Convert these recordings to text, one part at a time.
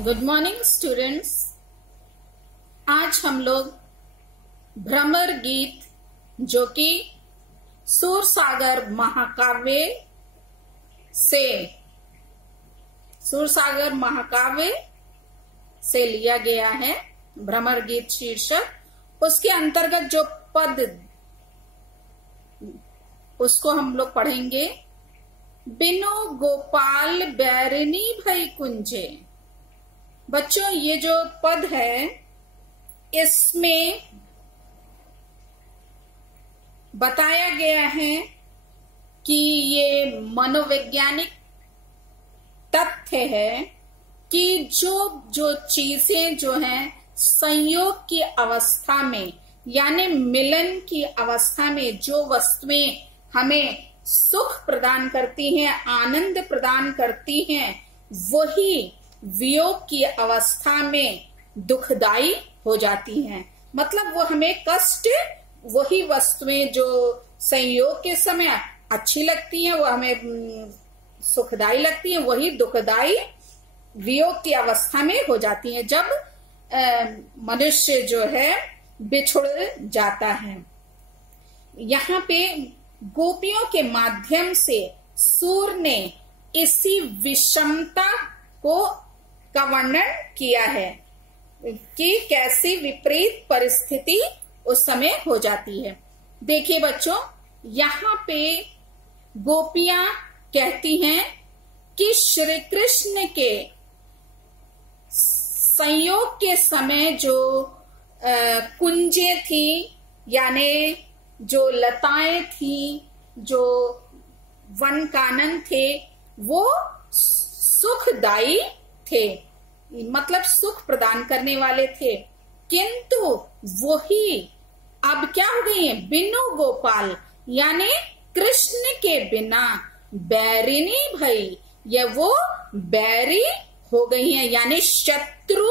Good morning students. आज हम लोग भ्रमर गीत जो कि सूरसागर महाकाव्य से लिया गया है। भ्रमर गीत शीर्षक, उसके अंतर्गत जो पद उसको हम लोग पढ़ेंगे। बिनु गोपाल बैरिनी भई कुंजे। बच्चों, ये जो पद है इसमें बताया गया है कि ये मनोवैज्ञानिक तथ्य है कि जो चीजें जो हैं संयोग की अवस्था में यानी मिलन की अवस्था में जो वस्तुएं हमें सुख प्रदान करती हैं, आनंद प्रदान करती हैं, वही वियोग की अवस्था में दुखदाई हो जाती हैं। मतलब वो हमें कष्ट, वही वस्तुएं जो संयोग के समय अच्छी लगती हैं, वो हमें सुखदाई लगती हैं, वही दुखदाई वियोग की अवस्था में हो जाती हैं जब मनुष्य जो है बिछुड़ जाता है। यहाँ पे गोपियों के माध्यम से सूर ने इसी विषमता का वर्णन किया है कि कैसी विपरीत परिस्थिति उस समय हो जाती है। देखिए बच्चों, यहाँ पे गोपियां कहती हैं कि श्री कृष्ण के संयोग के समय जो कुंजे थी यानी जो लताएं थी, जो वन कानन थे, वो सुखदायी थे, मतलब सुख प्रदान करने वाले थे। किंतु वही अब क्या हो गई है? बिनु गोपाल यानी कृष्ण के बिना बैरिनी भई, ये वो बैरी हो गई हैं यानी शत्रु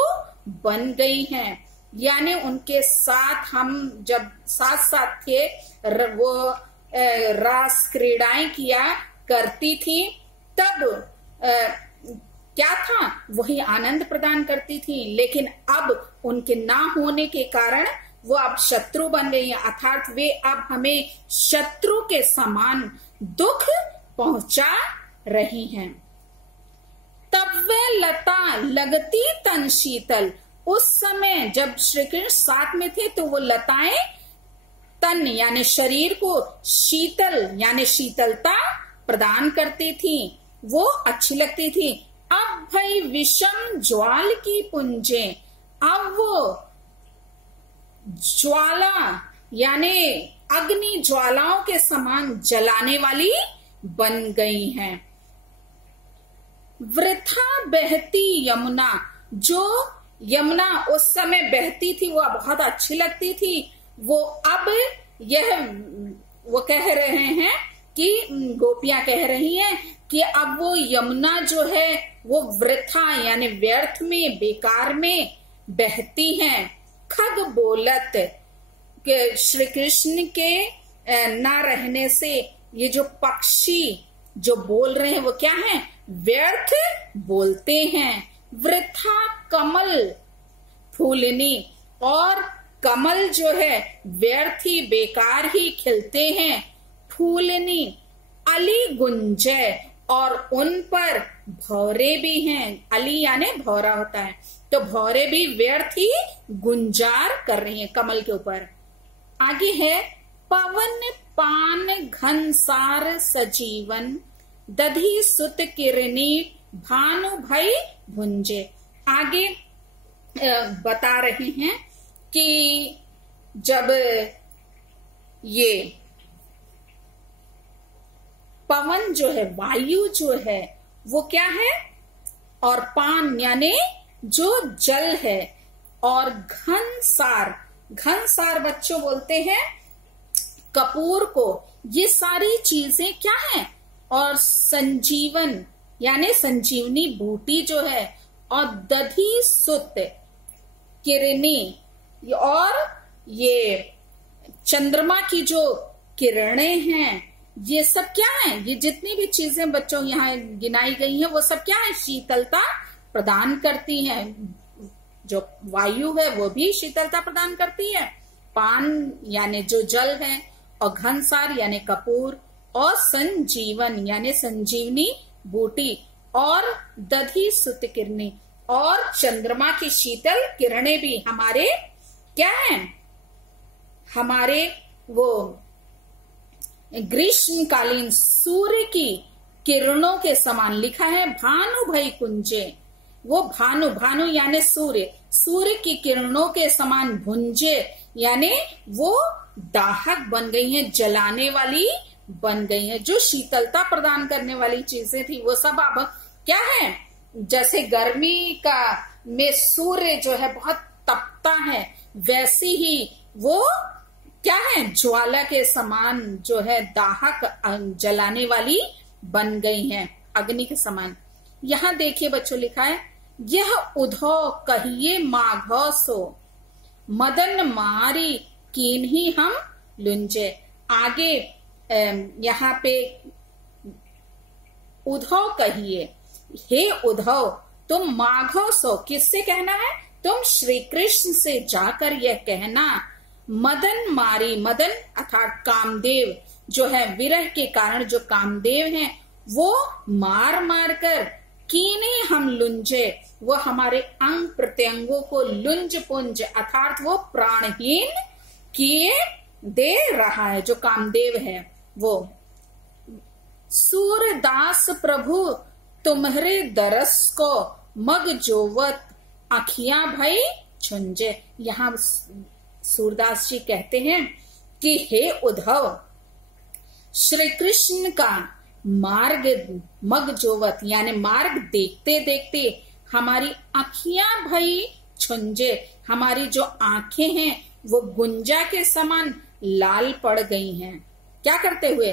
बन गई हैं। यानी उनके साथ हम जब साथ साथ थे, वो रास क्रीड़ाएं किया करती थी, तब क्या था? वही आनंद प्रदान करती थी। लेकिन अब उनके ना होने के कारण वो अब शत्रु बन गई है, अर्थात वे अब हमें शत्रु के समान दुख पहुंचा रही हैं। तब वे लता लगती तन शीतल, उस समय जब श्री कृष्ण साथ में थे तो वो लताएं तन यानी शरीर को शीतल यानी शीतलता प्रदान करती थी, वो अच्छी लगती थी। अब भाई विषम ज्वाल की पुंजे, अब वो ज्वाला यानी अग्नि ज्वालाओं के समान जलाने वाली बन गई हैं। वृथा बहती यमुना, जो यमुना उस समय बहती थी वो बहुत अच्छी लगती थी, वो अब वो कह रहे हैं कि गोपियां कह रही हैं कि अब वो यमुना जो है वो वृथा यानी व्यर्थ में, बेकार में बहती हैं। खग बोलत, श्री कृष्ण के ना रहने से ये जो पक्षी जो बोल रहे हैं वो क्या है? व्यर्थ बोलते हैं। वृथा कमल फूलनी, और कमल जो है व्यर्थ ही बेकार ही खिलते हैं। फूलनी अली गुंजय, और उन पर भौरे भी हैं। अली यानी भौरा होता है, तो भौरे भी व्यर्थ ही गुंजार कर रही हैं कमल के ऊपर। आगे है पवन पान घनसार सजीवन, दधी सुत किरनी भानु भई भुंजे। आगे बता रहे हैं कि जब ये पवन जो है, वायु जो है वो क्या है, और पान यानी जो जल है, और घनसार, घनसार बच्चों बोलते हैं कपूर को। ये सारी चीजें क्या है? और संजीवन यानी संजीवनी बूटी जो है, और दधी सुत किरनी, और ये चंद्रमा की जो किरणें हैं, ये सब क्या है? ये जितनी भी चीजें बच्चों यहाँ गिनाई गई हैं वो सब क्या है? शीतलता प्रदान करती हैं। जो वायु है वो भी शीतलता प्रदान करती है। पान यानी जो जल है, और घनसार यानी कपूर, और संजीवन यानी संजीवनी बूटी, और दधी सुत किरणी, और चंद्रमा की शीतल किरणें भी हमारे क्या हैं, हमारे वो ग्रीष्मकालीन सूर्य की किरणों के समान। लिखा है भानु भई कुंजे, वो भानु, भानु यानी सूर्य, सूर्य की किरणों के समान भुंजे यानी वो दाहक बन गई हैं, जलाने वाली बन गई हैं। जो शीतलता प्रदान करने वाली चीजें थी वो सब अब क्या है, जैसे गर्मी का में सूर्य जो है बहुत तपता है, वैसी ही वो क्या है, ज्वाला के समान जो है दाहक जलाने वाली बन गई हैं, अग्नि के समान। यहाँ देखिए बच्चों, लिखा है यह उधो कहिए माघो सो, मदन मारी कीन्ही हम लुंजे। आगे यहाँ पे उद्धव कहिए, हे उद्धव तुम माघो सो, किससे कहना है, तुम श्री कृष्ण से जाकर यह कहना, मदन मारी, मदन अर्थात कामदेव जो है, विरह के कारण जो कामदेव हैं वो मार मार कर कीने हम लुंजे, वो हमारे अंग प्रत्यंगों को लुंज पुंज अर्थात वो प्राणहीन किए दे रहा है, जो कामदेव है वो। सूरदास प्रभु तुम्हारे दरस को मग जोवत अखियां भई छुंजे। यहाँ सूरदास जी कहते हैं कि हे उद्धव, श्री कृष्ण का मार्ग मग जोवत यानी मार्ग देखते देखते हमारी अखियां भई छुंजे, हमारी जो आंखें हैं वो गुंजा के समान लाल पड़ गई हैं। क्या करते हुए,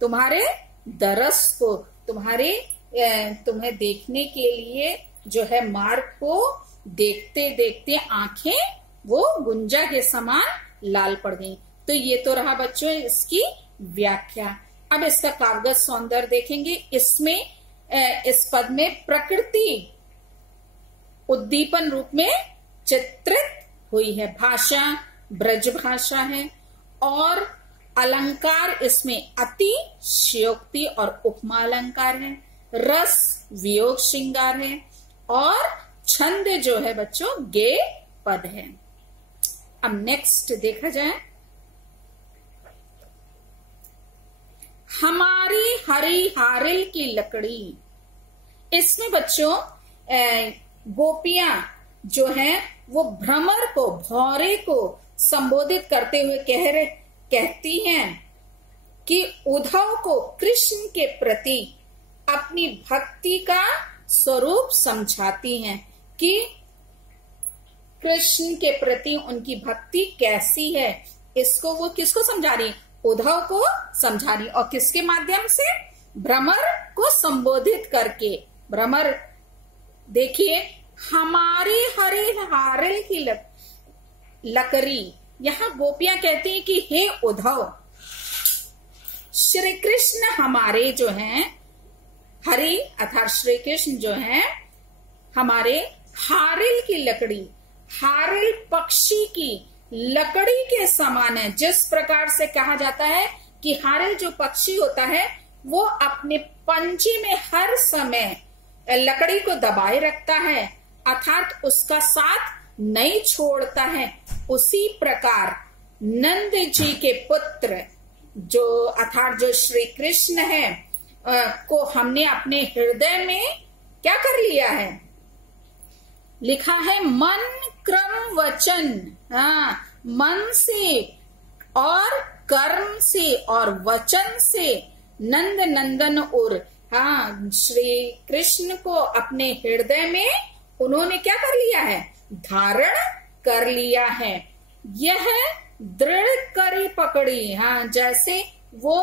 तुम्हारे दरस को, तुम्हें देखने के लिए जो है मार्ग को देखते देखते आंखें वो गुंजा के समान लाल पड़ गई। तो ये तो रहा बच्चों इसकी व्याख्या। अब इसका काव्यगत सौंदर्य देखेंगे। इसमें इस पद में प्रकृति उद्दीपन रूप में चित्रित हुई है, भाषा ब्रज भाषा है, और अलंकार इसमें अति शयोक्ति और उपमा अलंकार है, रस वियोग श्रृंगार है, और छंद जो है बच्चों गे पद है। अब नेक्स्ट देखा जाए, हमारी हरी हारिल की लकड़ी। इसमें बच्चों गोपियां जो हैं वो भ्रमर को, भौरे को संबोधित करते हुए कहती हैं कि उद्धव को कृष्ण के प्रति अपनी भक्ति का स्वरूप समझाती हैं कि कृष्ण के प्रति उनकी भक्ति कैसी है। इसको वो किसको समझा रही, उद्धव को समझा रही, और किसके माध्यम से, भ्रमर को संबोधित करके। भ्रमर देखिए, हमारी हरे हारे की लकड़ी, यहाँ गोपियां कहती हैं कि हे उद्धव, श्री कृष्ण हमारे जो हैं, हरि अर्थात श्री कृष्ण जो हैं हमारे हारिल की लकड़ी, हारिल पक्षी की लकड़ी के समान है। जिस प्रकार से कहा जाता है कि हारिल जो पक्षी होता है वो अपने पंजे में हर समय लकड़ी को दबाए रखता है, अर्थात उसका साथ नहीं छोड़ता है। उसी प्रकार नंद जी के पुत्र जो अर्थात जो श्री कृष्ण है को हमने अपने हृदय में क्या कर लिया है, लिखा है मन क्रम वचन, मन से और कर्म से और वचन से नंद नंदन और श्री कृष्ण को अपने हृदय में उन्होंने क्या कर लिया है, धारण कर लिया है। यह दृढ़ करी पकड़ी, जैसे वो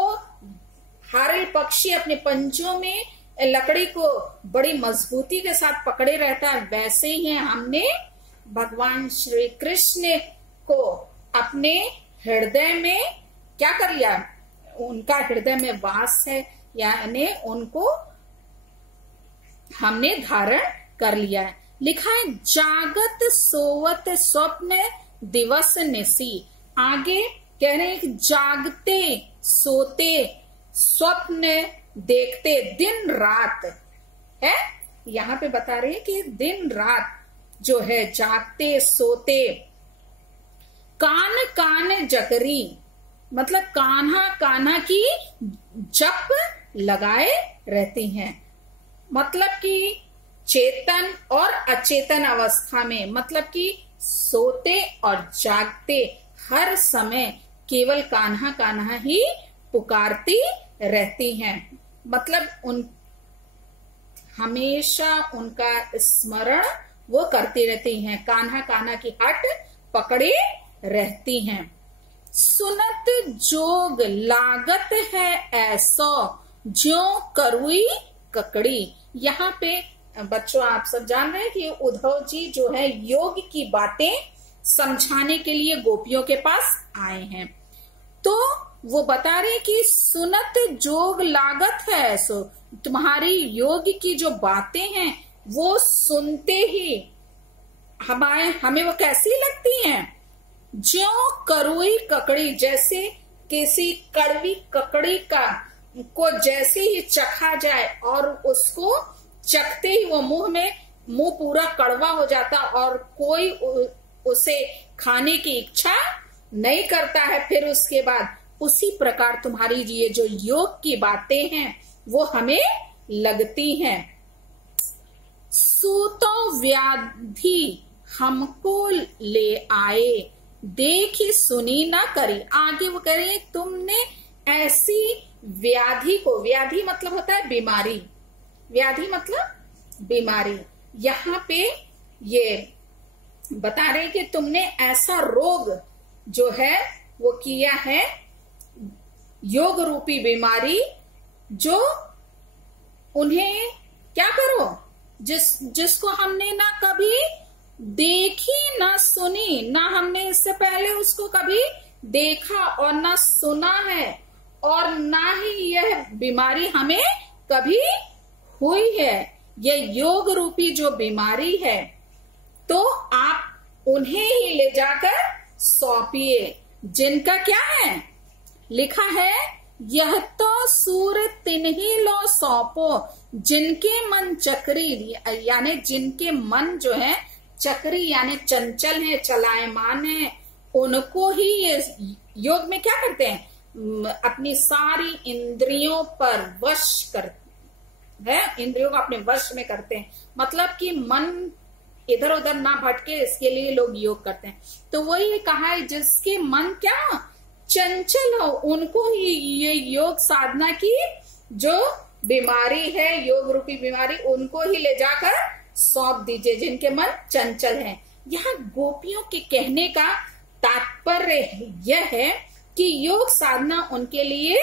हारिल पक्षी अपने पंजों में लकड़ी को बड़ी मजबूती के साथ पकड़े रहता है, वैसे ही हमने भगवान श्री कृष्ण को अपने हृदय में क्या कर लिया, उनका हृदय में वास है, यानी उनको हमने धारण कर लिया है। लिखा है जागत सोवत स्वप्न दिवस निसी। आगे कह रहे हैं कि जागते सोते स्वप्न देखते दिन रात है। यहाँ पे बता रहे हैं कि दिन रात जो है जागते सोते। कान कान जकरी मतलब कान्हा कान्हा की जप लगाए रहती हैं। मतलब कि चेतन और अचेतन अवस्था में, मतलब कि सोते और जागते हर समय केवल कान्हा कान्हा ही पुकारती रहती हैं। मतलब हमेशा उनका स्मरण वो करती रहती हैं, कान्हा कान्हा की हट पकड़े रहती हैं। सुनत जोग लागत है ऐसो ज्यो करुई ककड़ी। यहाँ पे बच्चों आप सब जान रहे हैं कि उद्धव जी जो है योग की बातें समझाने के लिए गोपियों के पास आए हैं। तो वो बता रहे कि सुनत जोग लागत है ऐसो, तुम्हारी योग की जो बातें हैं वो सुनते ही हमें वो कैसी लगती हैं, ज्यों करुई ककड़ी, जैसे किसी कड़वी ककड़ी को जैसे ही चखा जाए और उसको चखते ही वो मुंह पूरा कड़वा हो जाता और कोई उसे खाने की इच्छा नहीं करता है फिर उसके बाद। उसी प्रकार तुम्हारी ये जो योग की बातें हैं वो हमें लगती हैं। सूतो व्याधि हमको ले आए देखी सुनी ना करी। आगे वो कह रहे हैं तुमने ऐसी व्याधि को, व्याधि मतलब होता है बीमारी, व्याधि मतलब बीमारी। यहाँ पे ये बता रहे कि तुमने ऐसा रोग जो है वो किया है, योग रूपी बीमारी, जो उन्हें क्या करो, जिसको हमने ना कभी देखी ना सुनी, ना हमने इससे पहले उसको कभी देखा और ना सुना है और ना ही यह बीमारी हमें कभी हुई है। यह योग रूपी जो बीमारी है तो आप उन्हें ही ले जाकर सौंपिए, जिनका क्या है, लिखा है यह तो सूर तिन्ही लो सौंपो जिनके मन चक्री, यानी जिनके मन जो है चक्री यानी चंचल है, चलायमान है, उनको ही ये योग में क्या करते हैं, अपनी सारी इंद्रियों पर वश करते हैं, इंद्रियों को अपने वश में करते हैं। मतलब कि मन इधर उधर ना भटके, इसके लिए लोग योग करते हैं। तो वही कहा है जिसके मन क्या चंचल हो उनको ही ये योग साधना की जो बीमारी है, योग रूपी बीमारी, उनको ही ले जाकर सौंप दीजिए जिनके मन चंचल हैं। यहाँ गोपियों के कहने का तात्पर्य यह है कि योग साधना उनके लिए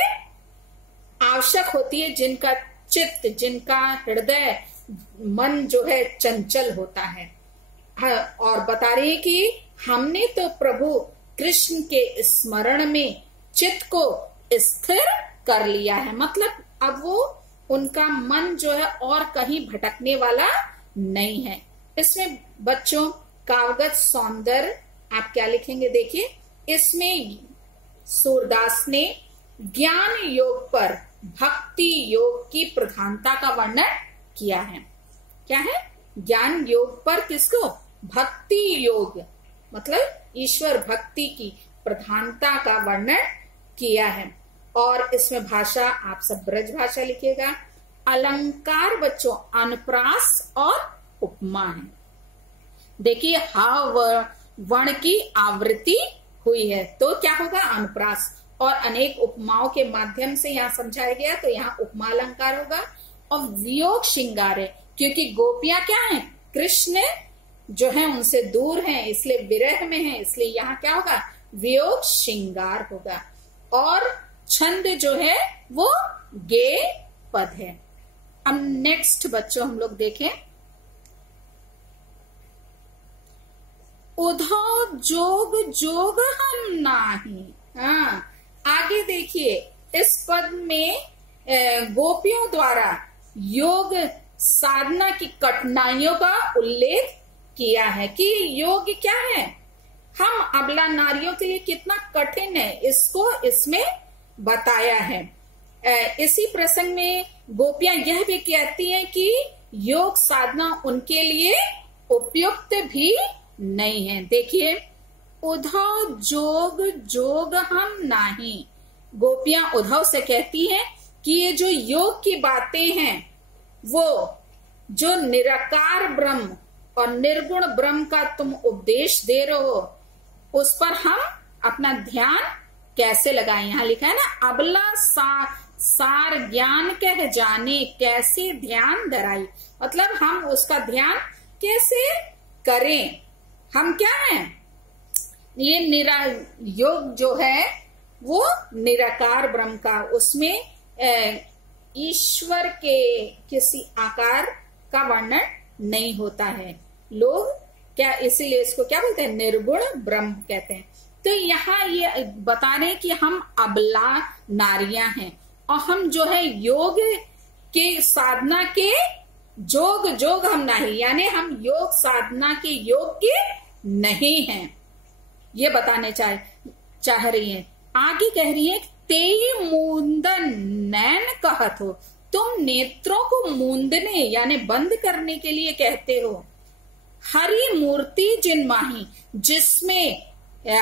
आवश्यक होती है जिनका चित्त, जिनका हृदय मन जो है चंचल होता है। और बता रही है कि हमने तो प्रभु कृष्ण के स्मरण में चित्त को स्थिर कर लिया है। मतलब अब वो उनका मन जो है और कहीं भटकने वाला नहीं है। इसमें बच्चों काव्यगत सौंदर्य आप क्या लिखेंगे, देखिए इसमें सूरदास ने ज्ञान योग पर भक्ति योग की प्रधानता का वर्णन किया है। क्या है, ज्ञान योग पर किसको, भक्ति योग मतलब ईश्वर भक्ति की प्रधानता का वर्णन किया है। और इसमें भाषा आप सब ब्रज भाषा लिखेगा। अलंकार बच्चों अनुप्रास और उपमा है। देखिए हा वर्ण की आवृत्ति हुई है तो क्या होगा, अनुप्रास, और अनेक उपमाओं के माध्यम से यहाँ समझाया गया तो यहाँ उपमा अलंकार होगा। और वियोग श्रृंगार है क्योंकि गोपियां क्या हैं, कृष्ण जो है उनसे दूर हैं, इसलिए विरह में है, इसलिए यहाँ क्या होगा, वियोग श्रृंगार होगा। और छंद जो है वो गे पद है। अब नेक्स्ट बच्चों हम लोग देखें, उधो जोग जोग हम नाही। हाँ, आगे देखिए इस पद में गोपियों द्वारा योग साधना की कठिनाइयों का उल्लेख किया है कि योग क्या है, हम अबला नारियों के लिए कितना कठिन है, इसको इसमें बताया है। इसी प्रसंग में गोपियां यह भी कहती हैं कि योग साधना उनके लिए उपयुक्त भी नहीं है। देखिए, उद्धव जोग जोग हम नहीं, गोपियां उद्धव से कहती हैं कि ये जो योग की बातें हैं, वो जो निराकार ब्रह्म और निर्गुण ब्रह्म का तुम उपदेश दे रहे हो, उस पर हम अपना ध्यान कैसे लगाएं। यहां लिखा है ना, अबला सार ज्ञान कह जाने कैसे ध्यान धराई, मतलब हम उसका ध्यान कैसे करें। हम क्या हैं, ये योग जो है वो निराकार ब्रह्म का, उसमें ईश्वर के किसी आकार का वर्णन नहीं होता है। लोग क्या इसीलिए इसको क्या बोलते हैं, निर्गुण ब्रह्म कहते हैं। तो यहाँ ये बता रहे हैं कि हम अबला नारियां हैं और हम जो है योग के साधना के जोग हम नहीं, यानी हम योग साधना के योग्य नहीं हैं, ये बताने चाह रही है। आगे कह रही है, तेई मूंदन नैन कहत हो, तुम नेत्रों को मूंदने यानी बंद करने के लिए कहते हो। हरि मूर्ति जिन माही, जिसमें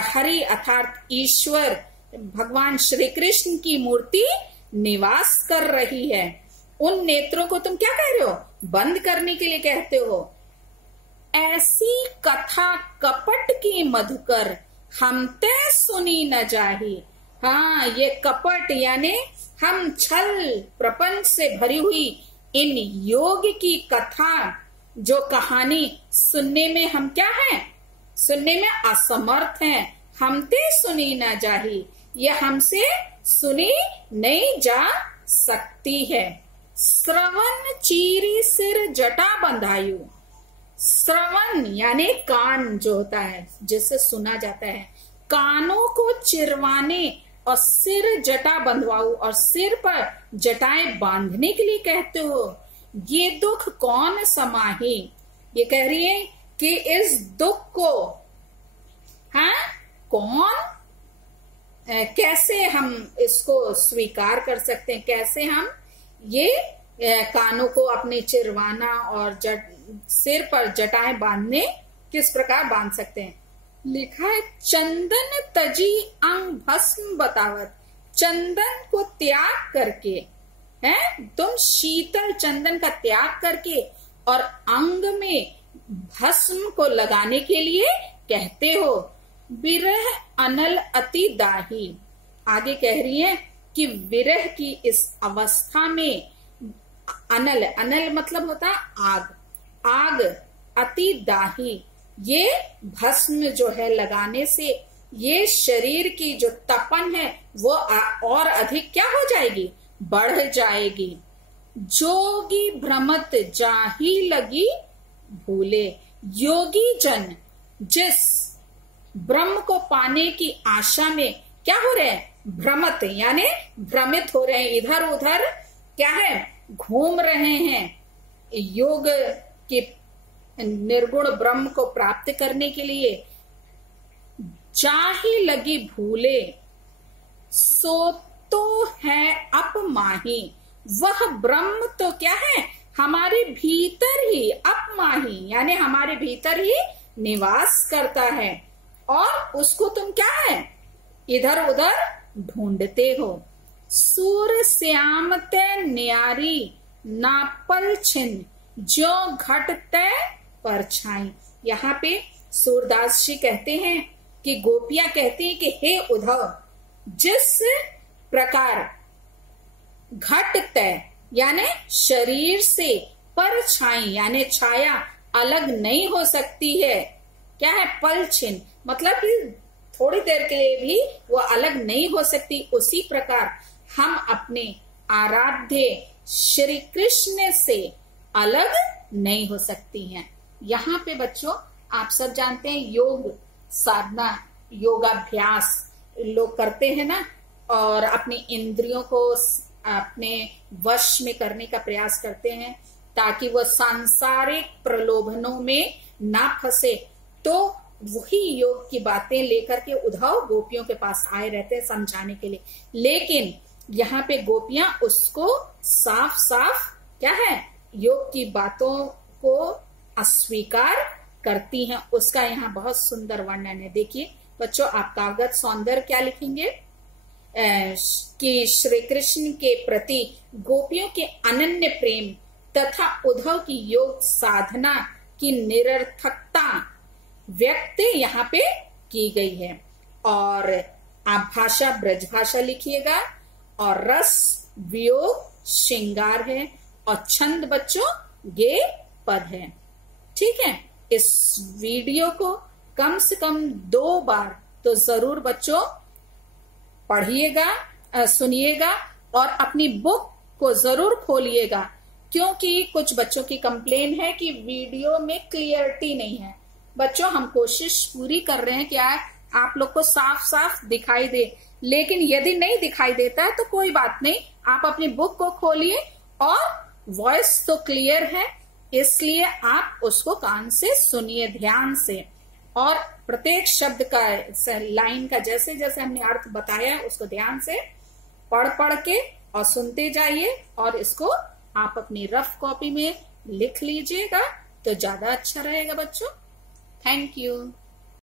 हरि अर्थात ईश्वर भगवान श्री कृष्ण की मूर्ति निवास कर रही है, उन नेत्रों को तुम क्या कह रहे हो, बंद करने के लिए कहते हो। ऐसी कथा कपट की मधुकर हम ते सुनी न जाही। हाँ, ये कपट यानी हम छल प्रपंच से भरी हुई इन योग की कथा, जो कहानी सुनने में हम क्या हैं, सुनने में असमर्थ हैं। हम ते सुनी ना जाही, ये हमसे सुनी नहीं जा सकती है। श्रवण चीरी सिर जटा बंधायु, श्रवण यानी कान जो होता है जिससे सुना जाता है, कानों को चिरवाने और सिर जटा बंधवाऊ, और सिर पर जटाएं बांधने के लिए कहते हो। ये दुख कौन समाही, ये कह रही है कि इस दुख को कौन कैसे हम इसको स्वीकार कर सकते हैं, कैसे हम ये कानों को अपने चिरवाना और सिर पर जटाएं बांधने किस प्रकार बांध सकते हैं। लिखा है, चंदन तजी अंग भस्म बतावत, चंदन को त्याग करके है, तुम शीतल चंदन का त्याग करके और अंग में भस्म को लगाने के लिए कहते हो। विरह अनल अति दाही, आगे कह रही है कि विरह की इस अवस्था में अनल, अनल मतलब होता है आग, आग अति दाही, ये भस्म जो है लगाने से ये शरीर की जो तपन है वो और अधिक क्या हो जाएगी, बढ़ जाएगी। जोगी भ्रमत जाही लगी भूले, योगी जन जिस ब्रह्म को पाने की आशा में क्या हो रहे हैं, भ्रमत यानी भ्रमित हो रहे हैं, इधर उधर क्या है, घूम रहे हैं। योग के निर्गुण ब्रह्म को प्राप्त करने के लिए जाही लगी भूले, सो तो है अपमाही, वह ब्रह्म तो क्या है, हमारे भीतर ही, अपमाही यानी हमारे भीतर ही निवास करता है, और उसको तुम क्या है, इधर उधर ढूंढते हो। सूर श्याम ते न्यारी नापल छिन, जो घटते परछाई। यहाँ पे सूरदास जी कहते हैं कि गोपियां कहती हैं कि हे उद्धव, जिस प्रकार घट तय यानी शरीर से परछाई यानी छाया अलग नहीं हो सकती है, क्या है, पल छिन मतलब कि थोड़ी देर के लिए भी वो अलग नहीं हो सकती, उसी प्रकार हम अपने आराध्य श्री कृष्ण से अलग नहीं हो सकती हैं। यहाँ पे बच्चों आप सब जानते हैं योग साधना, योगाभ्यास लोग करते हैं ना, और अपनी इंद्रियों को अपने वश में करने का प्रयास करते हैं, ताकि वह सांसारिक प्रलोभनों में ना फंसे। तो वही योग की बातें लेकर के उद्धव गोपियों के पास आए रहते हैं समझाने के लिए, लेकिन यहाँ पे गोपियां उसको साफ साफ क्या है, योग की बातों को अस्वीकार करती हैं। उसका यहाँ बहुत सुंदर वर्णन है। देखिए बच्चों, आप कागज सौंदर्य क्या लिखेंगे कि श्री कृष्ण के प्रति गोपियों के अनन्य प्रेम तथा उद्धव की योग साधना की निरर्थकता व्यक्त यहाँ पे की गई है। और आप भाषा ब्रज भाषा लिखिएगा, और रस वियोग श्रृंगार है, और छंद बच्चों गे पद है। ठीक है, इस वीडियो को कम से कम 2 बार तो जरूर बच्चों पढ़िएगा, सुनिएगा, और अपनी बुक को जरूर खोलिएगा, क्योंकि कुछ बच्चों की कंप्लेन है कि वीडियो में क्लियरिटी नहीं है। बच्चों हम कोशिश पूरी कर रहे हैं कि आप लोग को साफ साफ दिखाई दे, लेकिन यदि नहीं दिखाई देता है तो कोई बात नहीं, आप अपनी बुक को खोलिए, और वॉइस तो क्लियर है इसलिए आप उसको कान से सुनिए ध्यान से, और प्रत्येक शब्द का लाइन का जैसे जैसे हमने अर्थ बताया उसको ध्यान से पढ़ के और सुनते जाइए, और इसको आप अपनी रफ कॉपी में लिख लीजिएगा तो ज्यादा अच्छा रहेगा बच्चों। Thank you.